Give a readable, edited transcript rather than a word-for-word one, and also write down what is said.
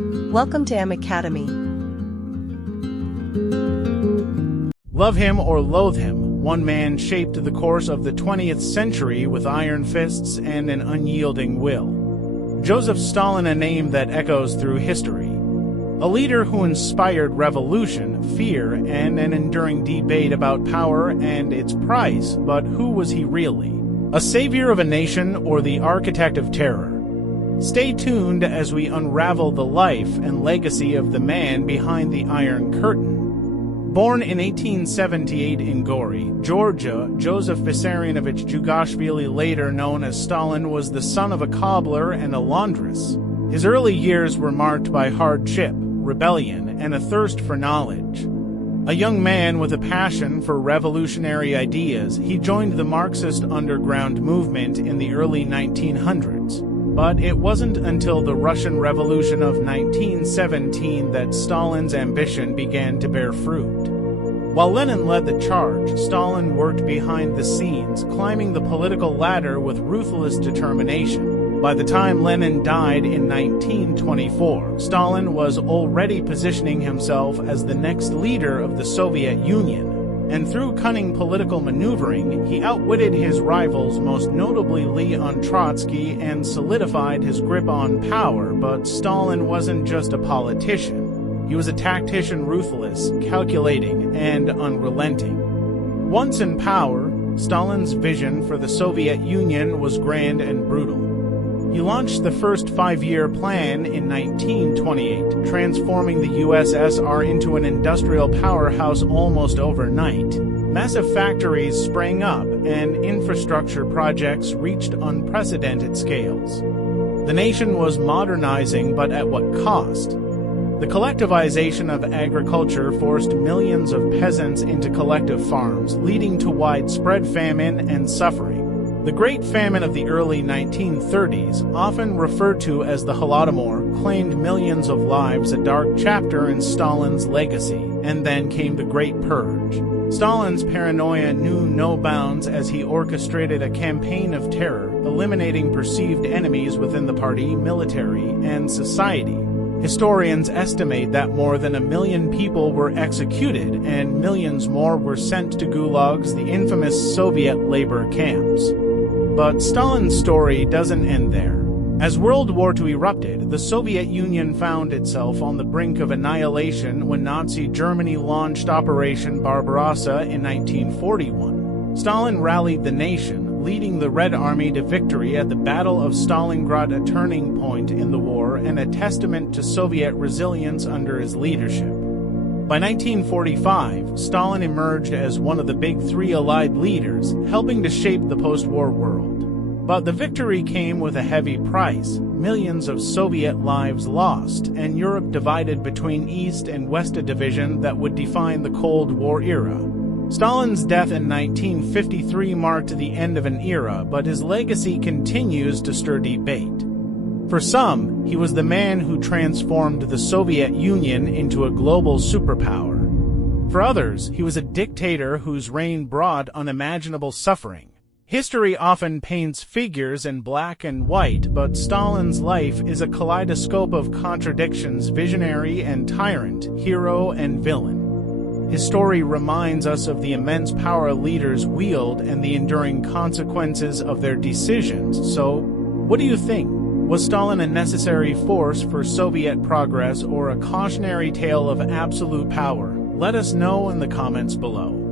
Welcome to M Academy. Love him or loathe him, one man shaped the course of the 20th century with iron fists and an unyielding will. Joseph Stalin, a name that echoes through history. A leader who inspired revolution, fear, and an enduring debate about power and its price, but who was he really? A savior of a nation or the architect of terror? Stay tuned as we unravel the life and legacy of the man behind the Iron Curtain. Born in 1878 in Gori, Georgia, Joseph Vissarionovich Jugashvili, later known as Stalin, was the son of a cobbler and a laundress. His early years were marked by hardship, rebellion, and a thirst for knowledge. A young man with a passion for revolutionary ideas, he joined the Marxist underground movement in the early 1900s. But it wasn't until the Russian Revolution of 1917 that Stalin's ambition began to bear fruit. While Lenin led the charge, Stalin worked behind the scenes, climbing the political ladder with ruthless determination. By the time Lenin died in 1924, Stalin was already positioning himself as the next leader of the Soviet Union. And through cunning political maneuvering, he outwitted his rivals, most notably Leon Trotsky, and solidified his grip on power. But Stalin wasn't just a politician. He was a tactician, ruthless, calculating, and unrelenting. Once in power, Stalin's vision for the Soviet Union was grand and brutal. He launched the first five-year plan in 1928, transforming the USSR into an industrial powerhouse almost overnight. Massive factories sprang up, and infrastructure projects reached unprecedented scales. The nation was modernizing, but at what cost? The collectivization of agriculture forced millions of peasants into collective farms, leading to widespread famine and suffering. The Great Famine of the early 1930s, often referred to as the Holodomor, claimed millions of lives, a dark chapter in Stalin's legacy. And then came the Great Purge. Stalin's paranoia knew no bounds as he orchestrated a campaign of terror, eliminating perceived enemies within the party, military, and society. Historians estimate that more than 1 million people were executed and millions more were sent to gulags, the infamous Soviet labor camps. But Stalin's story doesn't end there. As World War II erupted, the Soviet Union found itself on the brink of annihilation when Nazi Germany launched Operation Barbarossa in 1941. Stalin rallied the nation, leading the Red Army to victory at the Battle of Stalingrad, a turning point in the war and a testament to Soviet resilience under his leadership. By 1945, Stalin emerged as one of the big three Allied leaders, helping to shape the post-war world. But the victory came with a heavy price, millions of Soviet lives lost, and Europe divided between East and West, a division that would define the Cold War era. Stalin's death in 1953 marked the end of an era, but his legacy continues to stir debate. For some, he was the man who transformed the Soviet Union into a global superpower. For others, he was a dictator whose reign brought unimaginable suffering. History often paints figures in black and white, but Stalin's life is a kaleidoscope of contradictions, visionary and tyrant, hero and villain. His story reminds us of the immense power leaders wield and the enduring consequences of their decisions. So, what do you think? Was Stalin a necessary force for Soviet progress or a cautionary tale of absolute power? Let us know in the comments below.